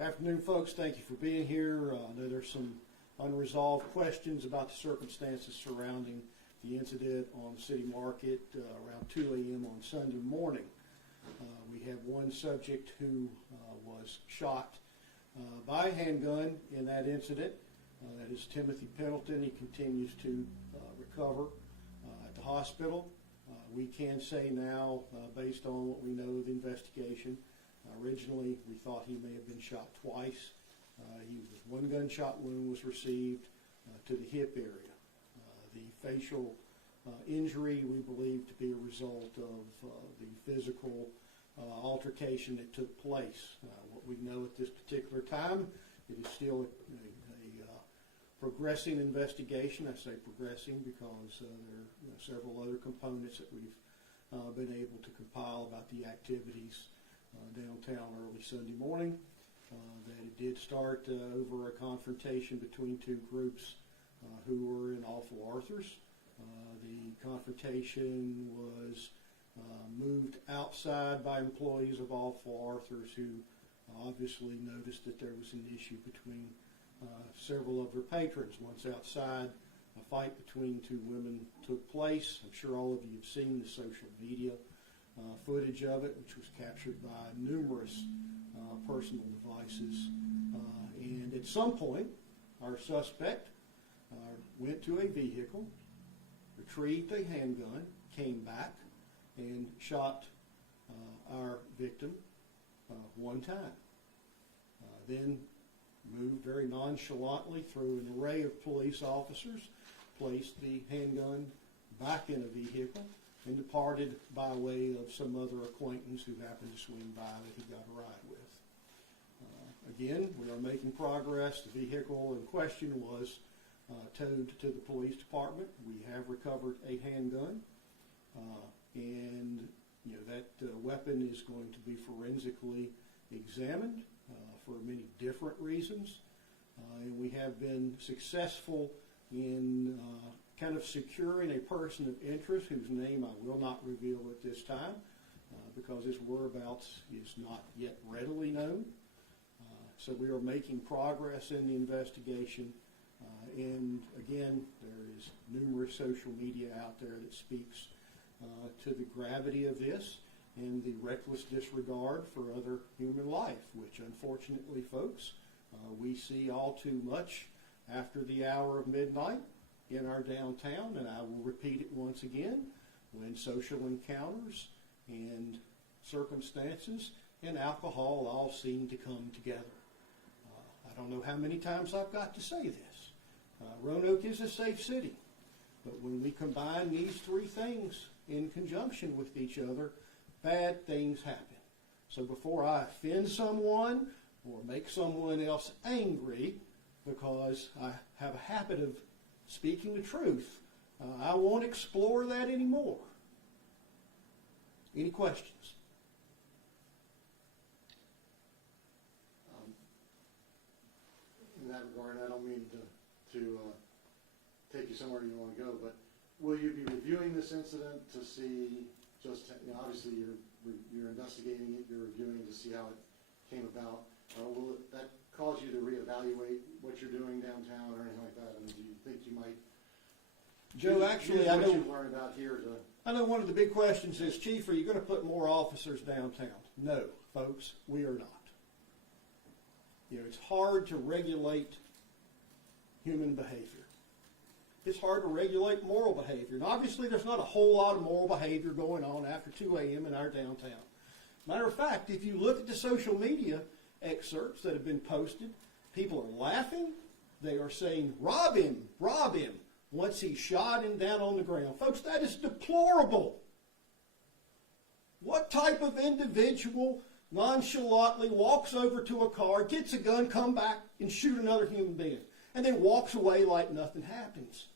Afternoon, folks. Thank you for being here. I know there's some unresolved questions about the circumstances surrounding the incident on City Market around 2 a.m. on Sunday morning. We have one subject who was shot by a handgun in that incident. That is Timothy Pendleton. He continues to recover at the hospital. We can say now, based on what we know of the investigation, originally we thought he may have been shot twice. One gunshot wound was received to the hip area. The facial injury we believe to be a result of the physical altercation that took place. What we know at this particular time, it is still a progressing investigation. I say progressing because there are several other components that we've been able to compile about the activities downtown early Sunday morning. That it did start over a confrontation between two groups who were in Awful Arthur's. The confrontation was moved outside by employees of Awful Arthur's who obviously noticed that there was an issue between several of their patrons. Once outside, a fight between two women took place. I'm sure all of you have seen the social media footage of it, which was captured by numerous personal devices. And at some point, our suspect went to a vehicle, retrieved a handgun, came back, and shot our victim one time. Then moved very nonchalantly through an array of police officers, placed the handgun back in a vehicle, and departed by way of some other acquaintance who happened to swing by that he got a ride with. Again, we are making progress. The vehicle in question was towed to the police department. We have recovered a handgun, and that weapon is going to be forensically examined for many different reasons, and we have been successful in kind of securing a person of interest whose name I will not reveal at this time because his whereabouts is not yet readily known. So we are making progress in the investigation, and again, there is numerous social media out there that speaks to the gravity of this and the reckless disregard for other human life, which unfortunately, folks, we see all too much after the hour of midnight in our downtown, and I will repeat it once again, when social encounters and circumstances and alcohol all seem to come together. I don't know how many times I've got to say this. Roanoke is a safe city, but when we combine these three things in conjunction with each other, bad things happen. So before I offend someone or make someone else angry because I have a habit of speaking the truth, I won't explore that anymore. Any questions? In that regard, I don't mean to take you somewhere you want to go, but will you be reviewing this incident to see just, obviously you're investigating it, you're reviewing to see how it came about. Will that cause you to reevaluate what you're doing downtown or anything like that? I mean, do you think you might Joe, actually, I know, you've learned about here to... I know one of the big questions is, Chief, are you going to put more officers downtown? No, folks, we are not. It's hard to regulate human behavior. It's hard to regulate moral behavior. And obviously, there's not a whole lot of moral behavior going on after 2 a.m. in our downtown. Matter of fact, if you look at the social media excerpts that have been posted, people are laughing. They are saying, rob him, once he's shot and down on the ground. Folks, that is deplorable. What type of individual nonchalantly walks over to a car, gets a gun, come back and shoot another human being, and then walks away like nothing happens?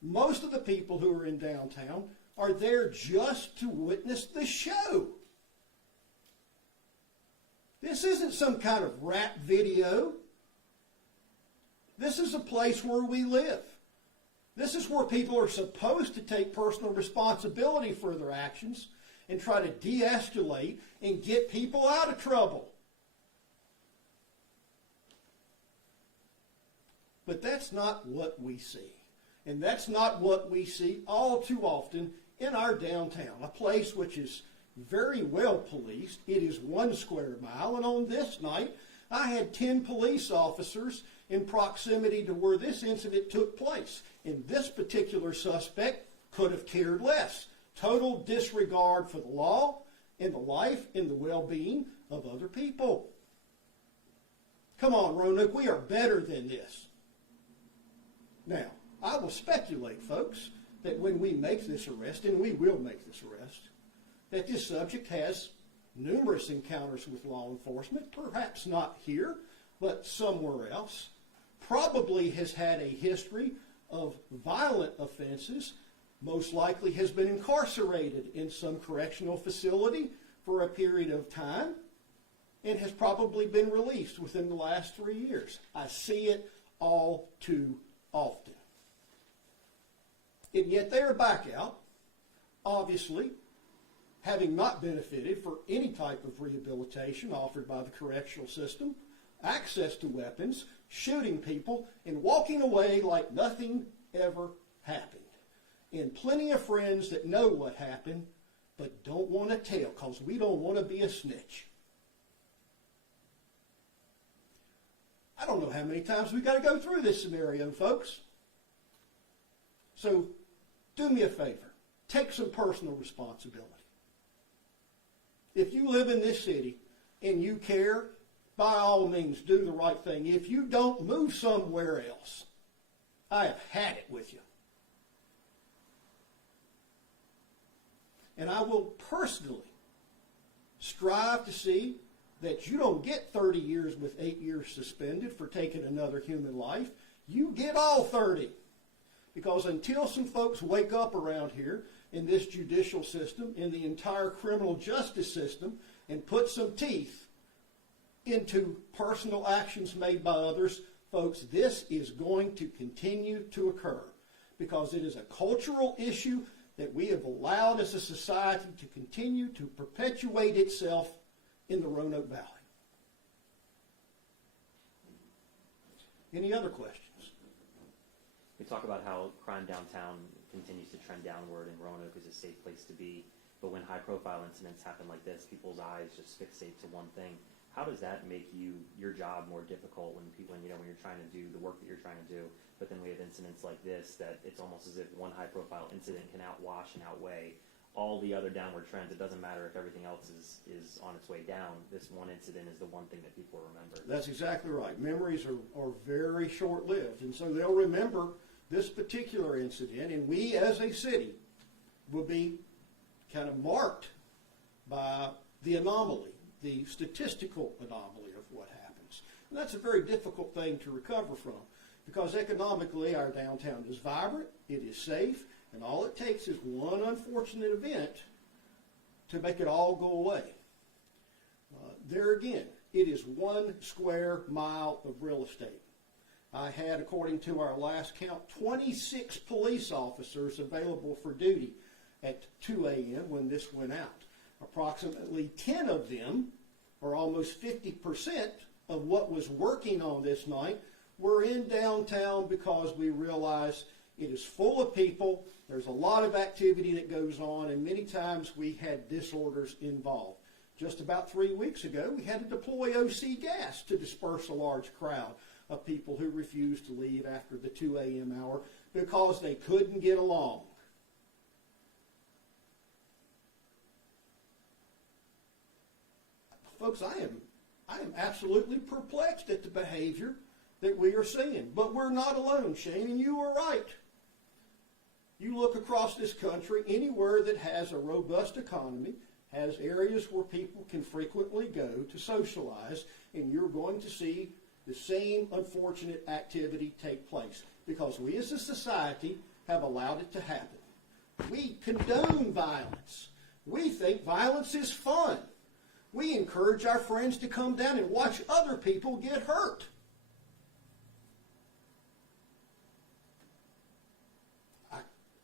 Most of the people who are in downtown are there just to witness the show. This isn't some kind of rap video. This is a place where we live. This is where people are supposed to take personal responsibility for their actions and try to de-escalate and get people out of trouble. But that's not what we see. And that's not what we see all too often in our downtown, a place which is very well policed. It is 1 square mile, and on this night, I had 10 police officers in proximity to where this incident took place. And this particular suspect could have cared less. Total disregard for the law and the life and the well-being of other people. Come on, Roanoke, we are better than this. Now, I will speculate, folks, that when we make this arrest, and we will make this arrest, that this subject has numerous encounters with law enforcement, perhaps not here, but somewhere else, probably has had a history of violent offenses, most likely has been incarcerated in some correctional facility for a period of time, and has probably been released within the last 3 years. I see it all too often. And yet they are back out, obviously, having not benefited for any type of rehabilitation offered by the correctional system, access to weapons, shooting people, and walking away like nothing ever happened. And plenty of friends that know what happened, but don't want to tell because we don't want to be a snitch. I don't know how many times we've got to go through this scenario, folks. So do me a favor. Take some personal responsibility. If you live in this city and you care, by all means, do the right thing. If you don't, move somewhere else. I have had it with you. And I will personally strive to see that you don't get 30 years with 8 years suspended for taking another human life. You get all 30. Because until some folks wake up around here in this judicial system, in the entire criminal justice system, and put some teeth into personal actions made by others, folks, this is going to continue to occur. Because it is a cultural issue that we have allowed as a society to continue to perpetuate itself in the Roanoke Valley. Any other questions? We talk about how crime downtown continues to trend downward and Roanoke is a safe place to be, but when high-profile incidents happen like this, people's eyes just fixate to one thing. How does that make your job more difficult when people, when you're trying to do the work that you're trying to do, but then we have incidents like this that it's almost as if one high-profile incident can outwash and outweigh all the other downward trends. It doesn't matter if everything else is on its way down. This one incident is the one thing that people remember. That's exactly right. Memories are very short-lived, and so they'll remember this particular incident, and we as a city will be kind of marked by the anomaly, the statistical anomaly of what happens. And that's a very difficult thing to recover from, because economically our downtown is vibrant, it is safe, and all it takes is one unfortunate event to make it all go away. There again, it is 1 square mile of real estate. I had, according to our last count, 26 police officers available for duty at 2 a.m. when this went out. Approximately 10 of them, or almost 50% of what was working on this night, were in downtown because we realized it is full of people, there's a lot of activity that goes on, and many times we had disorders involved. Just about 3 weeks ago, we had to deploy OC gas to disperse a large crowd of people who refused to leave after the 2 a.m. hour because they couldn't get along. Folks, I am absolutely perplexed at the behavior that we are seeing. But we're not alone, Shane, and you are right. You look across this country, anywhere that has a robust economy, has areas where people can frequently go to socialize, and you're going to see the same unfortunate activity take place because we as a society have allowed it to happen. We condone violence. We think violence is fun. We encourage our friends to come down and watch other people get hurt.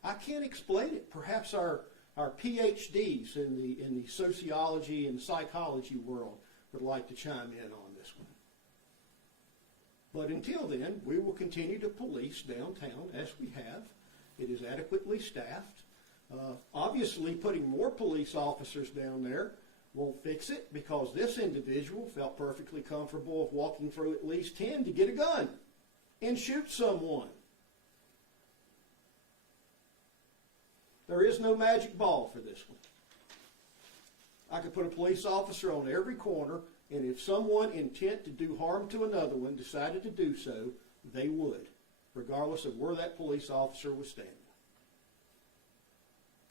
I can't explain it. Perhaps our PhDs in the sociology and psychology world would like to chime in on this one. But until then, we will continue to police downtown as we have. It is adequately staffed. Obviously, putting more police officers down there won't fix it, because this individual felt perfectly comfortable of walking through at least 10 to get a gun and shoot someone. There is no magic ball for this one. I could put a police officer on every corner, and if someone intent to do harm to another one decided to do so, they would, regardless of where that police officer was standing.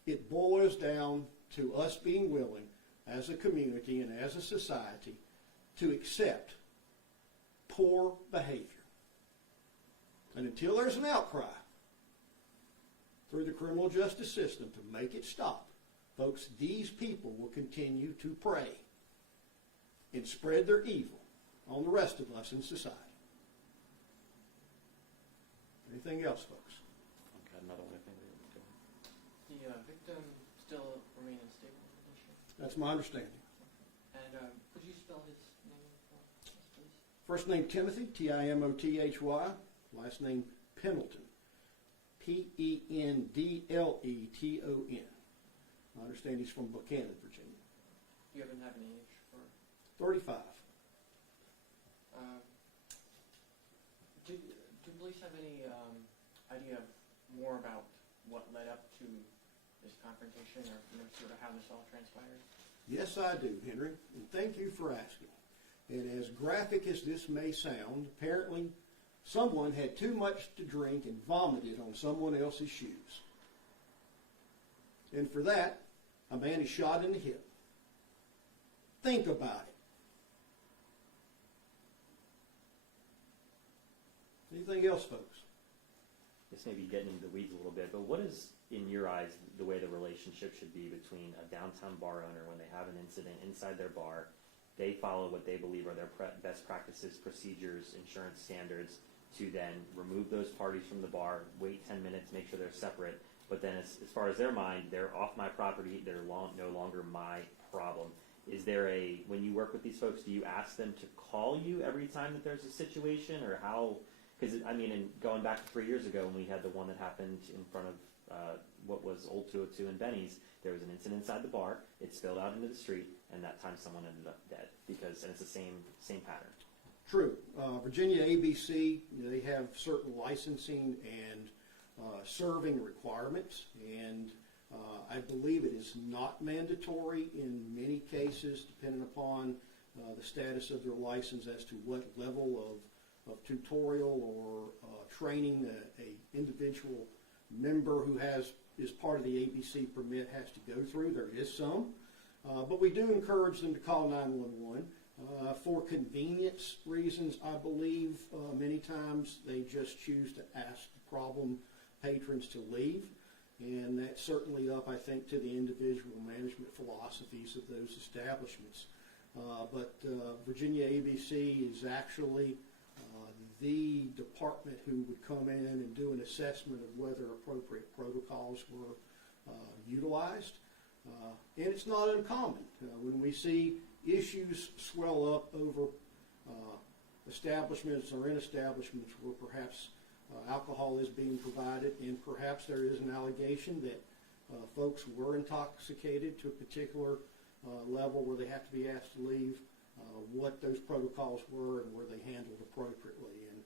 It boils down to us being willing, as a community and as a society, to accept poor behavior. And until there's an outcry through the criminal justice system to make it stop, folks, these people will continue to prey and spread their evil on the rest of us in society. Anything else, folks? I've got another one, I think. The victim still remain in stable condition? That's my understanding. And could you spell his name for us, please? First name Timothy, Timothy. Last name Pendleton, Pendleton. I understand he's from Buchanan, Virginia. Do you happen to have an age for? 35. Do police have any idea more about what led up to this confrontation, or sort of how this all transpired? Yes, I do, Henry, and thank you for asking. And as graphic as this may sound, apparently someone had too much to drink and vomited on someone else's shoes. And for that, a man is shot in the hip. Think about it. Anything else, folks? This may be getting into the weeds a little bit, but what is, in your eyes, the way the relationship should be between a downtown bar owner when they have an incident inside their bar, they follow what they believe are their best practices, procedures, insurance standards, to then remove those parties from the bar, wait 10 minutes, make sure they're separate, but then as far as their mind, they're off my property, they're no longer my problem. Is there when you work with these folks, do you ask them to call you every time that there's a situation, or how? Because, I mean, going back to 3 years ago when we had the one that happened in front of what was Old 202 and Benny's, there was an incident inside the bar, it spilled out into the street, and that time someone ended up dead, and it's the same pattern. True. Virginia ABC, they have certain licensing and serving requirements, and I believe it is not mandatory in many cases, depending upon the status of their license as to what level of tutorial or training a individual member who is part of the ABC permit has to go through. There is some, but we do encourage them to call 911. For convenience reasons, I believe many times they just choose to ask the problem patrons to leave, and that's certainly up, I think, to the individual management philosophies of those establishments. But Virginia ABC is actually the department who would come in and do an assessment of whether appropriate protocols were utilized. And it's not uncommon. When we see issues swell up over establishments or in establishments where perhaps alcohol is being provided, and perhaps there is an allegation that folks were intoxicated to a particular level where they have to be asked to leave, what those protocols were and were they handled appropriately. And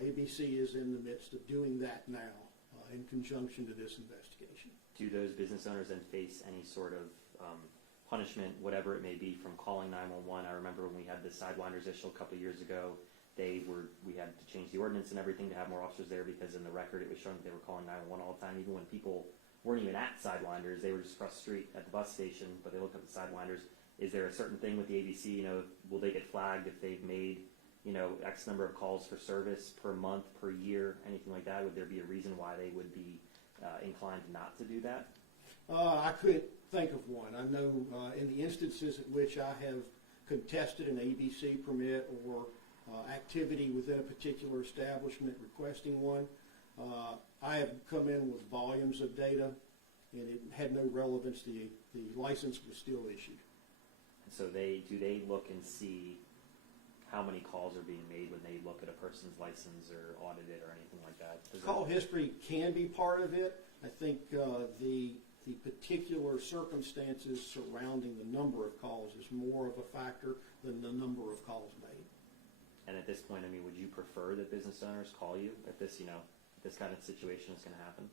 ABC is in the midst of doing that now in conjunction to this investigation. Do those business owners then face any sort of punishment, whatever it may be, from calling 911? I remember when we had the Sidewinders issue a couple of years ago, we had to change the ordinance and everything to have more officers there, because in the record it was showing that they were calling 911 all the time, even when people weren't even at Sidewinders. They were just across the street at the bus station, but they looked up at Sidewinders. Is there a certain thing with the ABC, will they get flagged if they've made, X number of calls for service per month, per year, anything like that? Would there be a reason why they would be inclined not to do that? I couldn't think of one. I know in the instances in which I have contested an ABC permit or activity within a particular establishment requesting one, I have come in with volumes of data, and it had no relevance. The license was still issued. So do they look and see how many calls are being made when they look at a person's license or audit it or anything like that? Call history can be part of it. I think the particular circumstances surrounding the number of calls is more of a factor than the number of calls made. And at this point, I mean, would you prefer that business owners call you if this, this kind of situation is going to happen?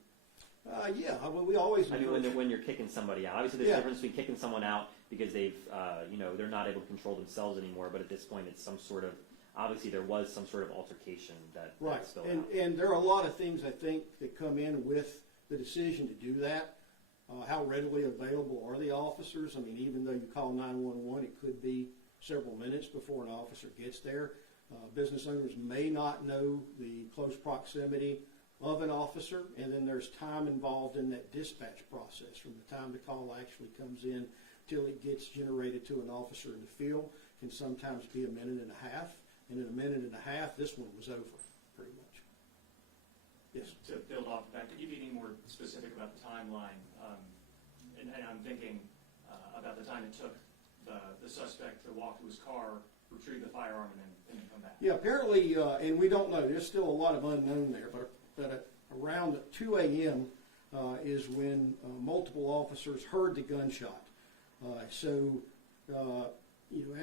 Yeah, well, we always. I mean, when you're kicking somebody out, obviously there's Yeah. a difference between kicking someone out because they've, they're not able to control themselves anymore. But at this point, it's some sort of, obviously there was some sort of altercation that Right, spilled and, out. and there are a lot of things I think that come in with the decision to do that. How readily available are the officers? I mean, even though you call 911, it could be several minutes before an officer gets there. Business owners may not know the close proximity of an officer, and then there's time involved in that dispatch process from the time the call actually comes in till it gets generated to an officer in the field. Can sometimes be a minute and a half, and in a minute and a half, this one was over, pretty much. Yes. To build off of that, could you be any more specific about the timeline? And I'm thinking about the time it took the suspect to walk to his car, retrieve the firearm, and then come back. Yeah, apparently, and we don't know, there's still a lot of unknown there, but at around 2 a.m. Is when multiple officers heard the gunshot.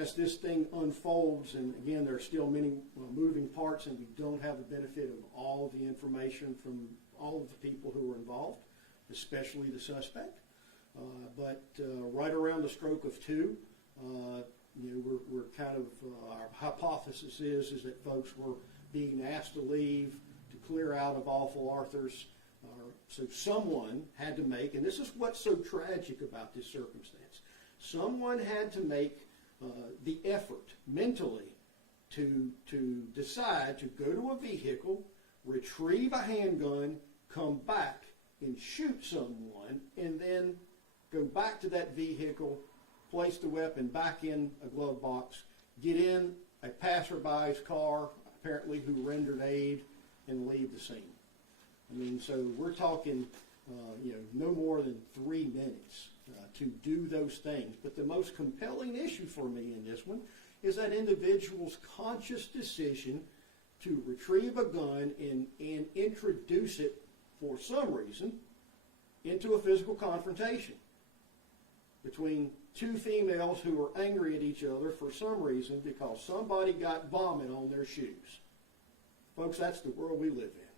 As this thing unfolds, and again, there are still many moving parts, and we don't have the benefit of all of the information from all of the people who were involved, especially the suspect. But right around the stroke of 2, we're kind of, our hypothesis is that folks were being asked to leave, to clear out of Awful Arthur's. So someone had to make, and this is what's so tragic about this circumstance, someone had to make the effort mentally to decide to go to a vehicle, retrieve a handgun, come back and shoot someone, and then go back to that vehicle, place the weapon back in a glove box, get in a passerby's car, apparently who rendered aid, and leave the scene. I mean, so we're talking, no more than 3 minutes to do those things. But the most compelling issue for me in this one is that individual's conscious decision to retrieve a gun and introduce it, for some reason, into a physical confrontation between 2 females who were angry at each other for some reason because somebody got vomit on their shoes. Folks, that's the world we live in.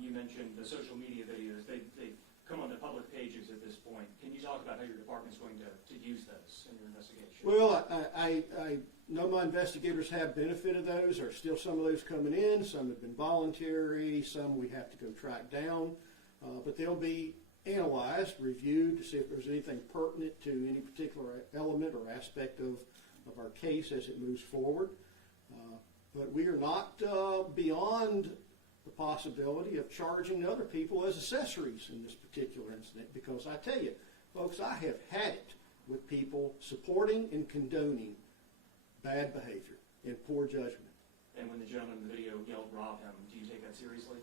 You mentioned the social media videos. They've come on the public pages at this point. Can you talk about how your department's going to use those in your investigation? Well, I know my investigators have benefited those. There are still some of those coming in. Some have been voluntary. Some we have to go track down. But they'll be analyzed, reviewed to see if there's anything pertinent to any particular element or aspect of our case as it moves forward. But we are not beyond the possibility of charging other people as accessories in this particular incident, because I tell you, folks, I have had it with people supporting and condoning bad behavior and poor judgment. And when the gentleman in the video yelled, "Rob him," do you take that seriously?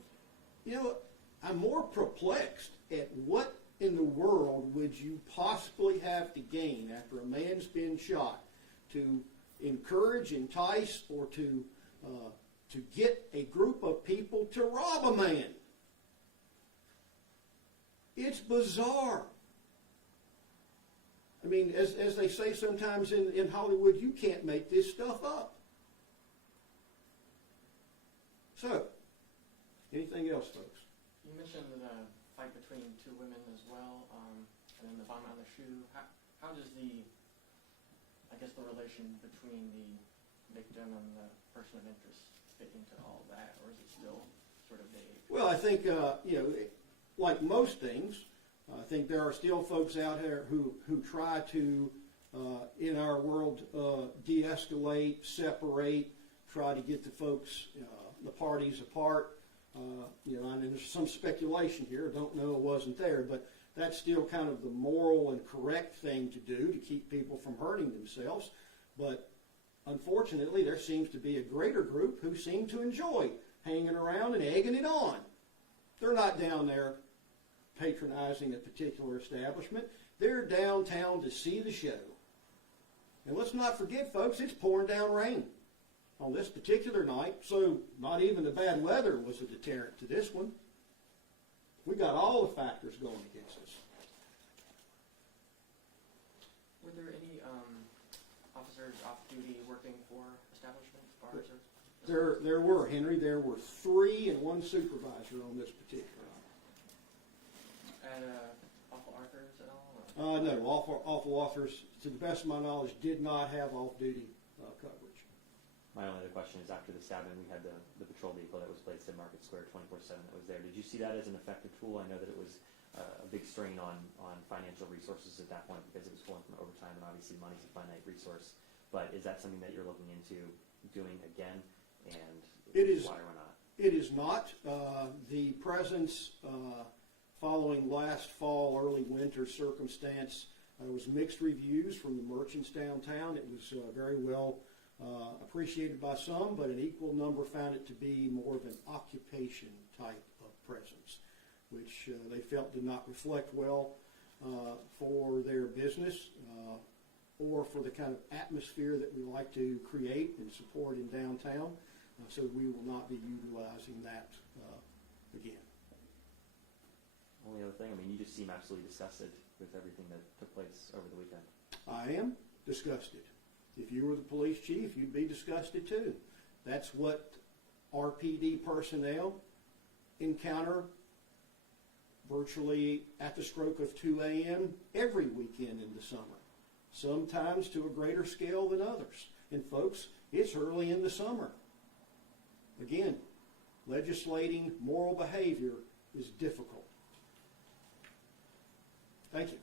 I'm more perplexed at what in the world would you possibly have to gain after a man's been shot to encourage, entice, or to get a group of people to rob a man. It's bizarre. I mean, as they say sometimes in Hollywood, you can't make this stuff up. So, anything else, folks? You mentioned the fight between 2 women as well, and then the vomit on the shoe. How does the relation between the victim and the person of interest fit into all that, or is it still sort of vague? Well, I think, like most things, I think there are still folks out there who try to, in our world, de-escalate, separate, try to get the folks, the parties apart. And there's some speculation here. I don't know, it wasn't there, but that's still kind of the moral and correct thing to do to keep people from hurting themselves. But unfortunately, there seems to be a greater group who seem to enjoy hanging around and egging it on. They're not down there patronizing a particular establishment. They're downtown to see the show. And let's not forget, folks, it's pouring down rain. on this particular night, so not even the bad weather was a deterrent to this one. We got all the factors going against us. Were there any officers off duty working for establishments, bars, or? There were, Henry, there were 3 and 1 supervisor on this particular night. At Awful Arthur's at all? Or? No, awful authors, to the best of my knowledge, did not have off-duty coverage. My only other question is, after the stabbing, we had the patrol vehicle that was placed in Market Square 24/7 that was there. Did you see that as an effective tool? I know that it was a big strain on financial resources at that point because it was pulling from overtime, and obviously money's a finite resource. But is that something that you're looking into doing again? And It is. why or not? It is not. The presence following last fall, early winter circumstance, was mixed reviews from the merchants downtown. It was very well appreciated by some, but an equal number found it to be more of an occupation type of presence, which they felt did not reflect well for their business or for the kind of atmosphere that we like to create and support in downtown. So we will not be utilizing that again. Only other thing, I mean, you just seem absolutely disgusted with everything that took place over the weekend. I am disgusted. If you were the police chief, you'd be disgusted too. That's what RPD personnel encounter virtually at the stroke of 2 a.m. every weekend in the summer, sometimes to a greater scale than others. And folks, it's early in the summer. Again, legislating moral behavior is difficult. Thank you.